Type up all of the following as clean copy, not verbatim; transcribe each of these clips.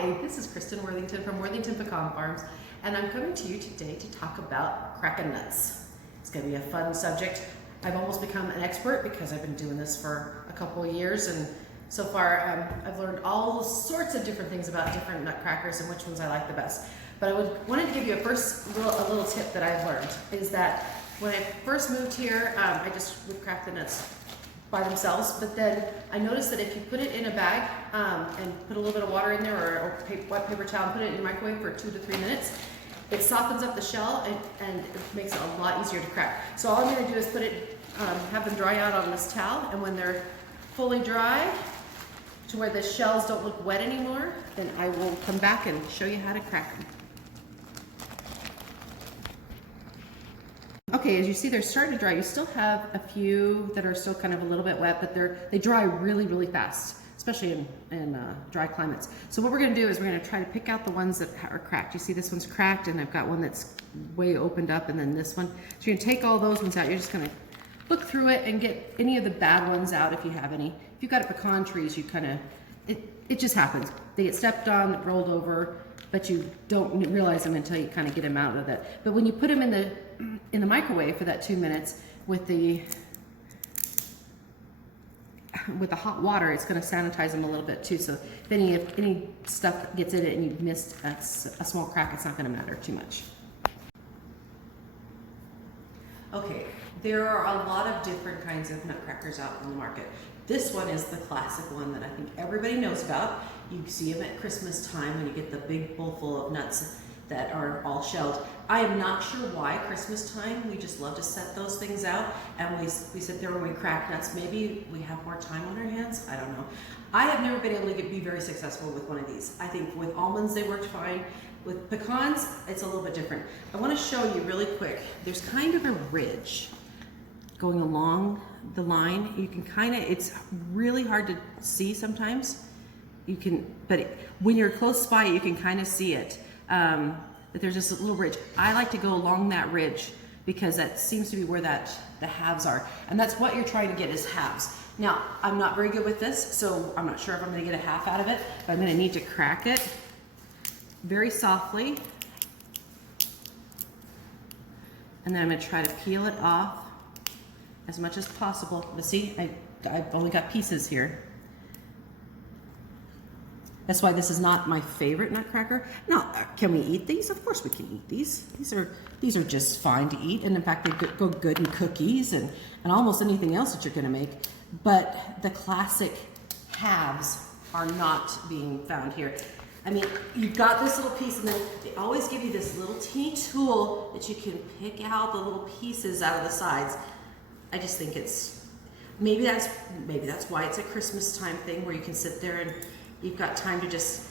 Hi, this is Kristen Worthington from Worthington Pecan Farms, and I'm coming to you today to talk about cracking nuts. It's going to be a fun subject. I've almost become an expert because I've been doing this for a couple of years, and so far I've learned all sorts of different things about different nutcrackers and which ones I like the best. But I wanted to give you a little tip that I've learned, is that when I first moved here, I just would crack the nuts by themselves, but then I noticed that if you put it in a bag and put a little bit of water in there or wet paper towel and put it in your microwave for 2 to 3 minutes, it softens up the shell and it makes it a lot easier to crack. So all I'm going to do is put it, have them dry out on this towel, and when they're fully dry to where the shells don't look wet anymore, then I will come back and show you how to crack them. Okay, as you see, they're starting to dry. You still have a few that are still kind of a little bit wet, but they dry really, really fast, especially in dry climates. So what we're going to do is we're going to try to pick out the ones that are cracked. You see this one's cracked, and I've got one that's way opened up, and then this one. So you're going to take all those ones out. You're just going to look through it and get any of the bad ones out if you have any. If you've got pecan trees, you kind of, it just happens. They get stepped on, rolled over, but you don't realize them until you kind of get them out of it. But when you put them in the microwave for that 2 minutes with the hot water, it's going to sanitize them a little bit too. So if any stuff gets in it and you've missed a small crack, it's not going to matter too much. Okay, there are a lot of different kinds of nutcrackers out in the market. This one is the classic one that I think everybody knows about. You see them at Christmas time when you get the big bowl full of nuts that are all shelled. I am not sure why Christmas time, we just love to set those things out, and we sit there when we crack nuts. Maybe we have more time on our hands, I don't know. I have never been able to be very successful with one of these. I think with almonds they worked fine. With pecans, it's a little bit different. I want to show you really quick. There's kind of a ridge going along the line. You can kind of, it's really hard to see sometimes. You can, but when you're close by, you can kind of see it. That there's just a little ridge. I like to go along that ridge because that seems to be where the halves are. And that's what you're trying to get, is halves. Now, I'm not very good with this, so I'm not sure if I'm gonna get a half out of it, but I'm gonna need to crack it very softly. And then I'm gonna try to peel it off as much as possible. But see, I've only got pieces here. That's why this is not my favorite nutcracker. Now, can we eat these? Of course we can eat these. These are just fine to eat, and in fact they go good in cookies and almost anything else that you're gonna make. But the classic halves are not being found here. I mean, you've got this little piece, and then they always give you this little teeny tool that you can pick out the little pieces out of the sides. I just think it's, maybe that's why it's a Christmas time thing where you can sit there and you've got time to just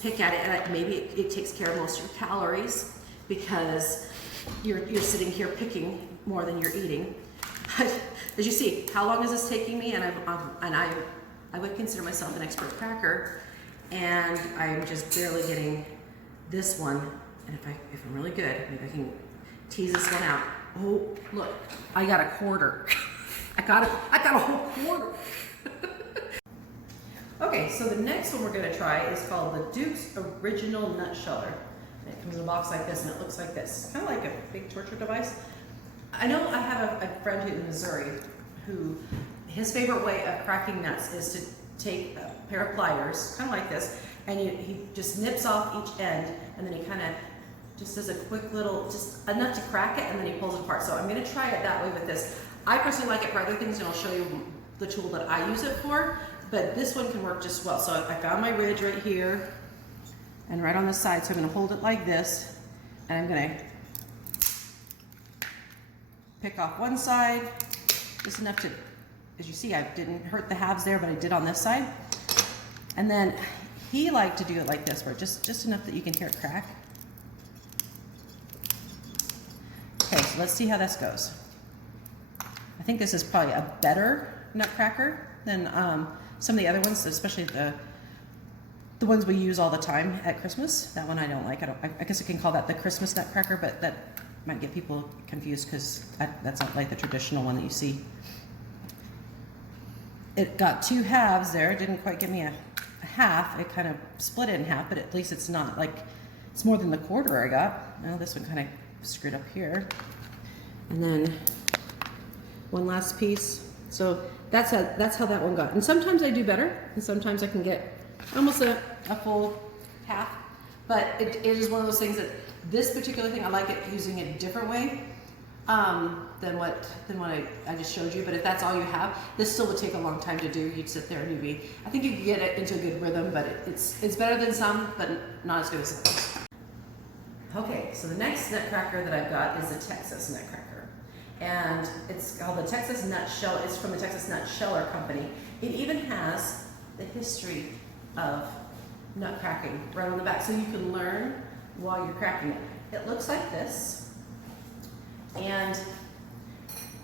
pick at it, and maybe it takes care of most of your calories because you're sitting here picking more than you're eating. But as you see, how long is this taking me? And I would consider myself an expert cracker, and I'm just barely getting this one. And if I'm really good, maybe I can tease this one out. Oh, look, I got a quarter. I got a whole quarter. Okay, so the next one we're going to try is called the Duke's Original Nut Sheller. And it comes in a box like this, and it looks like this. Kind of like a big torture device. I know I have a friend in Missouri who, his favorite way of cracking nuts is to take a pair of pliers, kind of like this, and he just nips off each end, and then he kind of just does a quick little, just enough to crack it, and then he pulls it apart. So I'm going to try it that way with this. I personally like it for other things, and I'll show you the tool that I use it for. But this one can work just well. So I found my ridge right here and right on the side. So I'm gonna hold it like this, and I'm gonna pick off one side, just enough to, as you see, I didn't hurt the halves there, but I did on this side. And then he liked to do it like this, where just enough that you can hear it crack. Okay, so let's see how this goes. I think this is probably a better nutcracker than some of the other ones, especially the ones we use all the time at Christmas. That one I don't like. I guess I can call that the Christmas nutcracker, but that might get people confused because that's not like the traditional one that you see. It got two halves there. It didn't quite give me a half, it kind of split it in half, but at least it's not like, it's more than the quarter I got. Now this one kind of screwed up here. And then one last piece. So that's how that one got. And sometimes I do better, and sometimes I can get almost a full half. But it is one of those things that this particular thing, I like it using it a different way than what I just showed you. But if that's all you have, this still would take a long time to do. You'd sit there and you'd be, I think you could get it into a good rhythm, but it's better than some, but not as good as others. Okay, so the next Nutcracker that I've got is the Texas Nutcracker. And it's called the Texas Nutshell. It's from the Texas Nutsheller Company. It even has the history of nut cracking right on the back, so you can learn while you're cracking it. It looks like this, and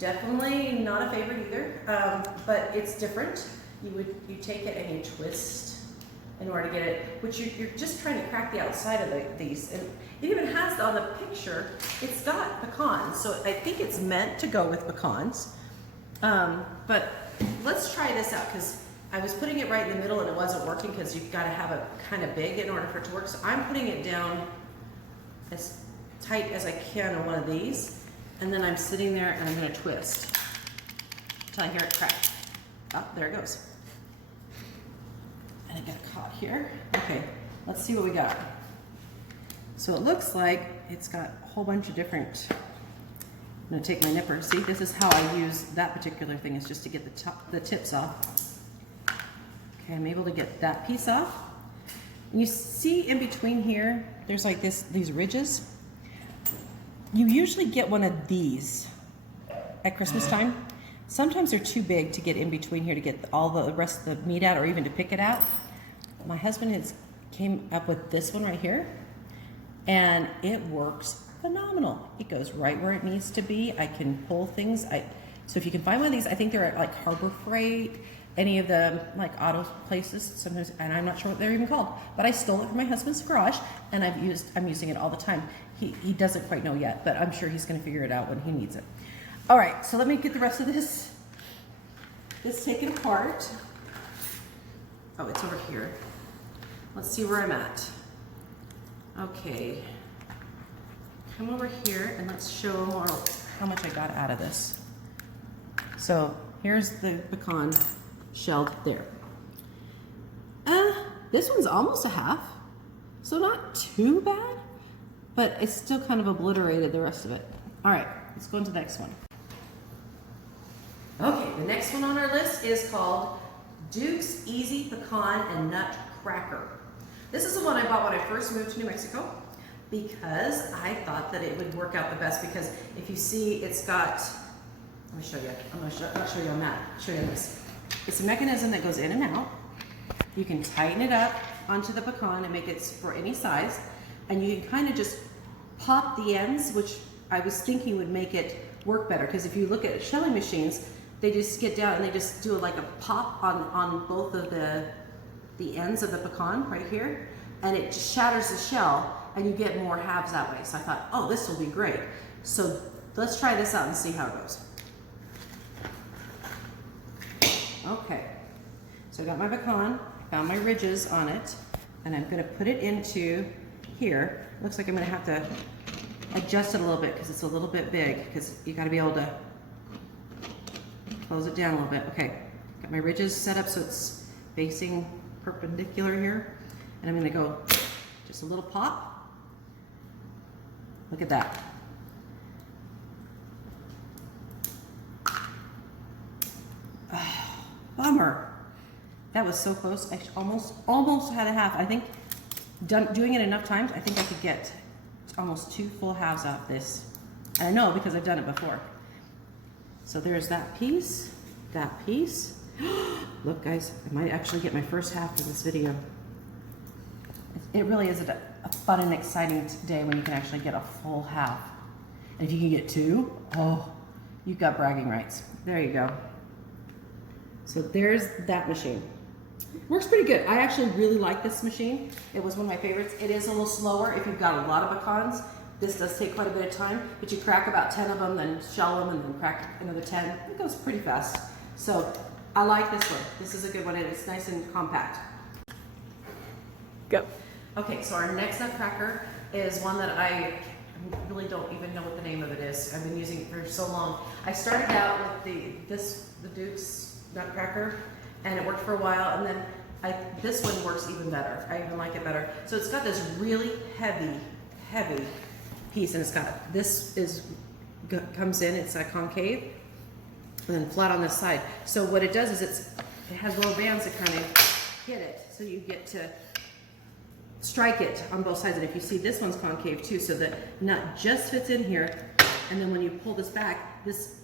definitely not a favorite either, but it's different. You take it and you twist in order to get it, which you're just trying to crack the outside of these. And it even has on the picture, it's got pecans, so I think it's meant to go with pecans. But let's try this out, because I was putting it right in the middle and it wasn't working, because you've got to have it kind of big in order for it to work. So I'm putting it down as tight as I can on one of these, and then I'm sitting there and I'm going to twist until I hear it crack. Oh, there it goes. And I got caught here. Okay, let's see what we got. So it looks like it's got a whole bunch of different, I'm going to take my nipper. See, this is how I use that particular thing, is just to get the tips off. Okay, I'm able to get that piece off. And you see in between here, there's like these ridges. You usually get one of these at Christmas time. Sometimes they're too big to get in between here to get all the rest of the meat out, or even to pick it out. My husband came up with this one right here, and it works phenomenal. It goes right where it needs to be. I can pull things. So if you can find one of these, I think they're at like Harbor Freight, any of the like auto places sometimes, and I'm not sure what they're even called, but I stole it from my husband's garage, and I'm using it all the time. He doesn't quite know yet, but I'm sure he's going to figure it out when he needs it. All right, so let me get the rest of this taken apart. Oh, it's over here. Let's see where I'm at. Okay, come over here and let's show more how much I got out of this. So here's the pecan shelled there. This one's almost a half, so not too bad, but it's still kind of obliterated the rest of it. All right, let's go into the next one. Okay, the next one on our list is called Duke's Easy Pecan and Nut Cracker. This is the one I bought when I first moved to New Mexico, because I thought that it would work out the best, because if you see, it's got, let me show you. I'm going to not show you on that. Show you on this. It's a mechanism that goes in and out. You can tighten it up onto the pecan and make it for any size, and you can kind of just pop the ends, which I was thinking would make it work better, because if you look at shelling machines, they just get down and they just do like a pop on both of the ends of the pecan right here, and it just shatters the shell, and you get more halves that way. So I thought, oh, this will be great. So let's try this out and see how it goes. Okay, so I got my pecan, found my ridges on it, and I'm gonna put it into here. Looks like I'm gonna have to adjust it a little bit because it's a little bit big, because you gotta be able to close it down a little bit. Okay, got my ridges set up so it's facing perpendicular here, and I'm gonna go just a little pop. Look at that. Oh, bummer. That was so close. I almost had a half. I think doing it enough times, I think I could get almost 2 full halves out of this. And I know because I've done it before. So there's that piece, that piece. Look guys, I might actually get my first half of this video. It really is a fun and exciting day when you can actually get a full half. And if you can get 2, oh, you've got bragging rights. There you go. So there's that machine. Works pretty good. I actually really like this machine. It was one of my favorites. It is a little slower if you've got a lot of pecans. This does take quite a bit of time, but you crack about 10 of them, then shell them, and then crack another 10. It goes pretty fast. So I like this one. This is a good one, and it's nice and compact. Go. Okay, so our next Nutcracker is one that I really don't even know what the name of it is. I've been using it for so long. I started out with the Duke's Nutcracker, and it worked for a while, and then this one works even better. I even like it better. So it's got this really heavy piece, and it's got comes in. It's a concave, and then flat on this side. So what it does is it has little bands that kind of hit it, so you get to strike it on both sides. And if you see, this one's concave too, so the nut just fits in here, and then when you pull this back, this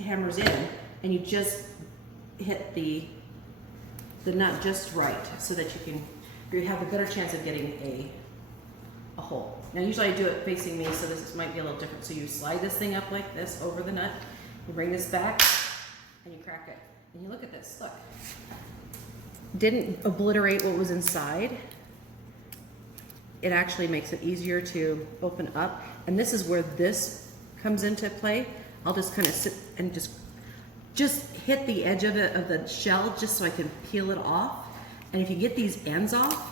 hammers in, and you just hit the nut just right, so that you have a better chance of getting a hole. Now usually I do it facing me, so this might be a little different. So you slide this thing up like this over the nut, you bring this back, and you crack it. And you look at this, look. Didn't obliterate what was inside. It actually makes it easier to open up. And this is where this comes into play. I'll just kind of sit and just hit the edge of the shell, just so I can peel it off. And if you get these ends off,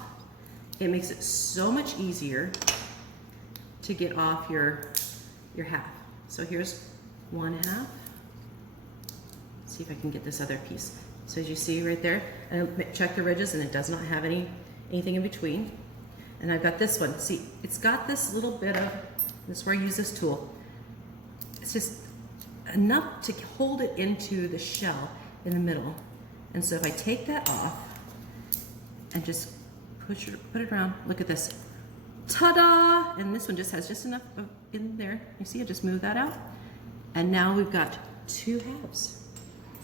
it makes it so much easier to get off your half. So here's one half. See if I can get this other piece. So as you see right there, and check the ridges, and it does not have anything in between. And I've got this one. See, it's got this little bit of, this is where I use this tool. It's just enough to hold it into the shell in the middle. And so if I take that off and just put it around, look at this. Ta-da! And this one just has just enough in there. You see, I just move that out. And now we've got two halves.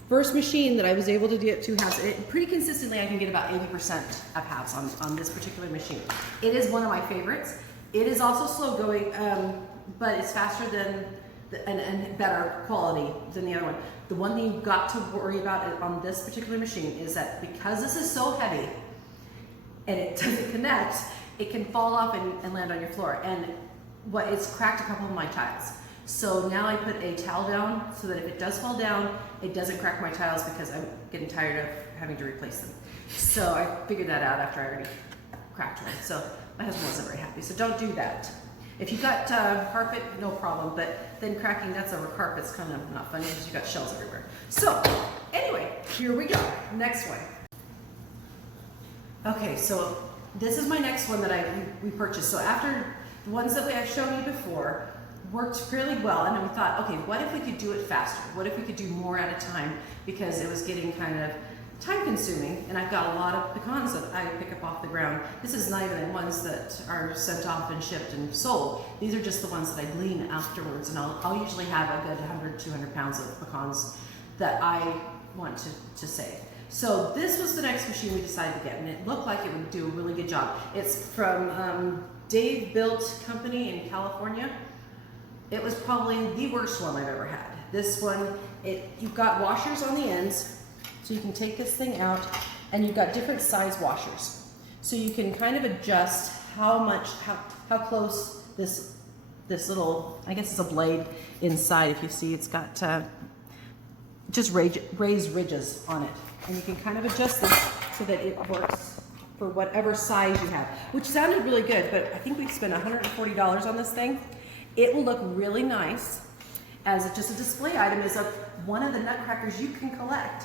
First machine that I was able to get two halves. Pretty consistently, I can get about 80% of halves on this particular machine. It is one of my favorites. It is also slow going, but it's faster than and better quality than the other one. The one thing you've got to worry about on this particular machine is that because this is so heavy and it doesn't connect, it can fall off and land on your floor. And it's cracked a couple of my tiles. So now I put a towel down so that if it does fall down, it doesn't crack my tiles, because I'm getting tired of having to replace them. So I figured that out after I already cracked one. So my husband wasn't very happy. So don't do that. If you've got carpet, no problem. But then cracking nuts over carpet's kind of not funny, because you've got shells everywhere. So anyway, here we go. Next one. Okay, so this is my next one that we purchased. So after the ones that I've shown you before worked really well, and then we thought, okay, what if we could do it faster? What if we could do more at a time? Because it was getting kind of time consuming, and I've got a lot of pecans that I pick up off the ground. This is not even the ones that are sent off and shipped and sold. These are just the ones that I glean afterwards, and I'll usually have a good 100, 200 pounds of pecans that I want to save. So this was the next machine we decided to get, and it looked like it would do a really good job. It's from Dave Built Company in California. It was probably the worst one I've ever had. This one, you've got washers on the ends, so you can take this thing out, and you've got different size washers. So you can kind of adjust how close this little, I guess it's a blade inside. If you see, it's got just raised ridges on it. And you can kind of adjust this so that it works for whatever size you have, which sounded really good, but I think we spent $140 on this thing. It will look really nice as just a display item, as one of the nutcrackers you can collect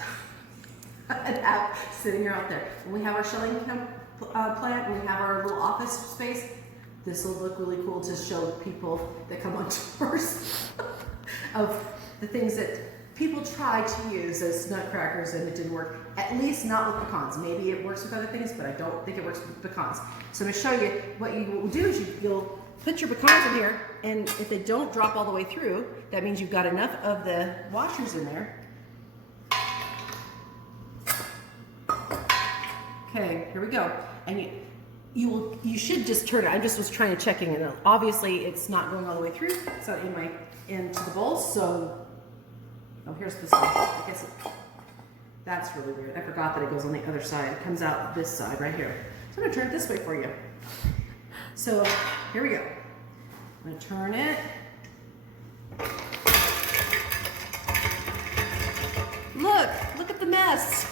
and have sitting out there. When we have our shelling plant, and we have our little office space, this will look really cool to show people that come on tours of the things that people tried to use as nutcrackers and it didn't work, at least not with pecans. Maybe it works with other things, but I don't think it works with pecans. So I'm going to show you what you will do is you'll put your pecans in here, and if they don't drop all the way through, that means you've got enough of the washers in there. Okay, here we go. And you should just turn it. I just was trying to checking it out. Obviously, it's not going all the way through. It's not into the bowl, so. Oh, here's this one. I guess that's really weird. I forgot that it goes on the other side. It comes out this side right here. So I'm gonna turn it this way for you. So here we go. I'm gonna turn it. Look at the mess.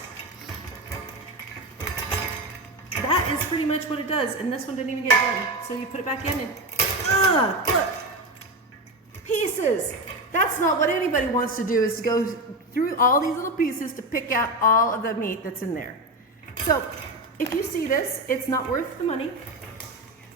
That is that's pretty much what it does. And this one didn't even get done. So you put it back in and, look, pieces. That's not what anybody wants to do, is to go through all these little pieces to pick out all of the meat that's in there. So if you see this, it's not worth the money,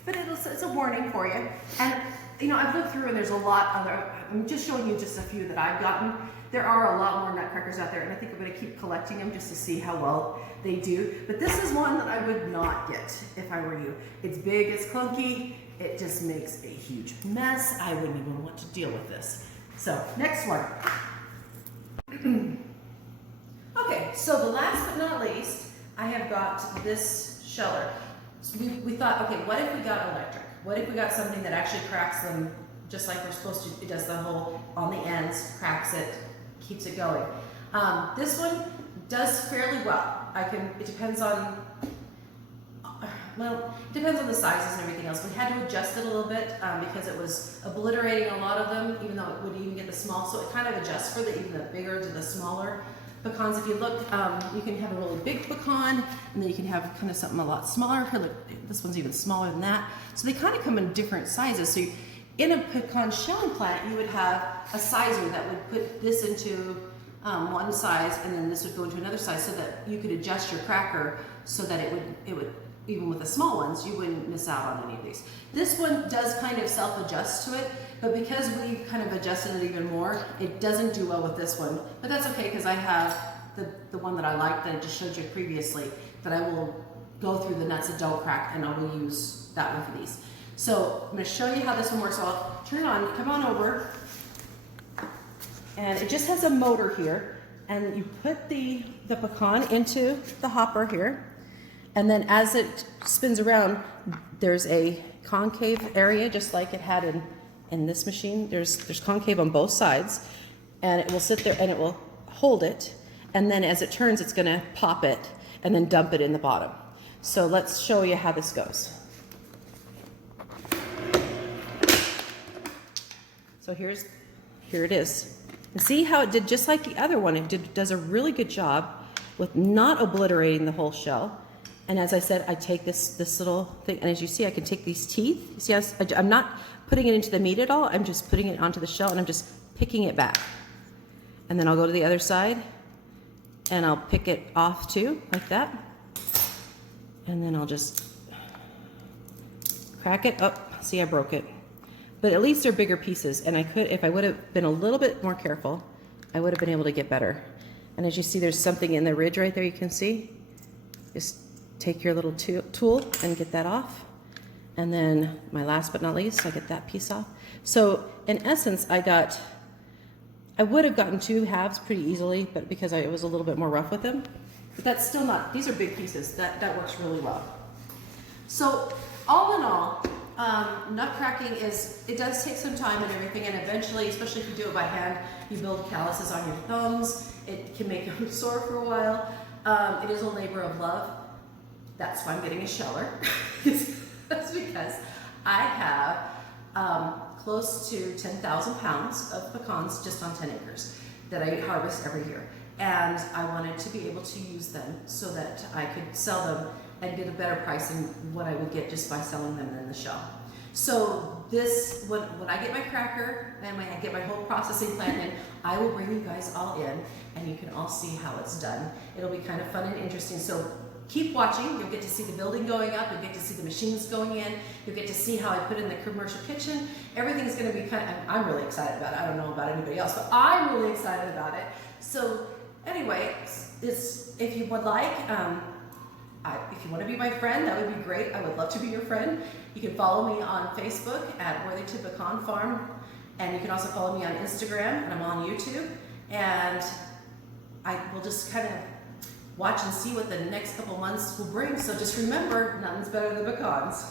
but it's a warning for you. And you know, I've looked through and there's a lot other, I'm just showing you just a few that I've gotten. There are a lot more nutcrackers out there, and I think I'm gonna keep collecting them just to see how well they do. But this is one that I would not get if I were you. It's big, it's clunky, it just makes a huge mess. I wouldn't even want to deal with this. So, next one. Okay, so the last but not least, I have got this sheller. So we thought, okay, what if we got electric? What if we got something that actually cracks them just like we're supposed to? It does the whole on the ends, cracks it, keeps it going. This one does fairly well. It depends on, well, it depends on the sizes and everything else. We had to adjust it a little bit because it was obliterating a lot of them, even though it would even get the small. So it kind of adjusts for even the bigger to the smaller pecans. If you look, you can have a really big pecan, and then you can have kind of something a lot smaller. Here, look, this one's even smaller than that. So they kind of come in different sizes. So in a pecan shelling plant, you would have a sizer that would put this into one size, and then this would go into another size, so that you could adjust your cracker so that it would, even with the small ones, you wouldn't miss out on any of these. This one does kind of self-adjust to it, but because we kind of adjusted it even more, it doesn't do well with this one. But that's okay, because I have the one that I like that I just showed you previously, that I will go through the nuts that don't crack, and I will use that one for these. So I'm going to show you how this one works. So I'll turn it on, come on over, and it just has a motor here, and you put the pecan into the hopper here, and then as it spins around, there's a concave area, just like it had in this machine. There's concave on both sides, and it will sit there and it will hold it, and then as it turns, it's going to pop it and then dump it in the bottom. So let's show you how this goes. So here it is. And see how it did just like the other one. It does a really good job with not obliterating the whole shell. And as I said, I take this little thing, and as you see, I can take these teeth. You see, I'm not putting it into the meat at all. I'm just putting it onto the shell, and I'm just picking it back. And then I'll go to the other side, and I'll pick it off too, like that. And then I'll just crack it up. See, I broke it. But at least they're bigger pieces, and I could, if I would have been a little bit more careful, I would have been able to get better. And as you see, there's something in the ridge right there, you can see. Just take your little tool and get that off. And then my last but not least, I get that piece off. So in essence, I would have gotten 2 halves pretty easily, but because it was a little bit more rough with them. But that's still not, these are big pieces. That works really well. So all in all, nut cracking it does take some time and everything, and eventually, especially if you do it by hand, you build calluses on your thumbs. It can make them sore for a while. It is a labor of love. That's why I'm getting a sheller. That's because I have close to 10,000 pounds of pecans just on 10 acres that I harvest every year. And I wanted to be able to use them so that I could sell them and get a better price than what I would get just by selling them in the shell. So this, when I get my cracker and when I get my whole processing plant in, I will bring you guys all in, and you can all see how it's done. It'll be kind of fun and interesting. So keep watching. You'll get to see the building going up. You'll get to see the machines going in. You'll get to see how I put in the commercial kitchen. Everything's going to be I'm really excited about it. I don't know about anybody else, but I'm really excited about it. So anyway, if you would like, if you want to be my friend, that would be great. I would love to be your friend. You can follow me on Facebook at Worthington Pecan Farm, and you can also follow me on Instagram, and I'm on YouTube. And I will just kind of watch and see what the next couple months will bring. So just remember, nothing's better than pecans.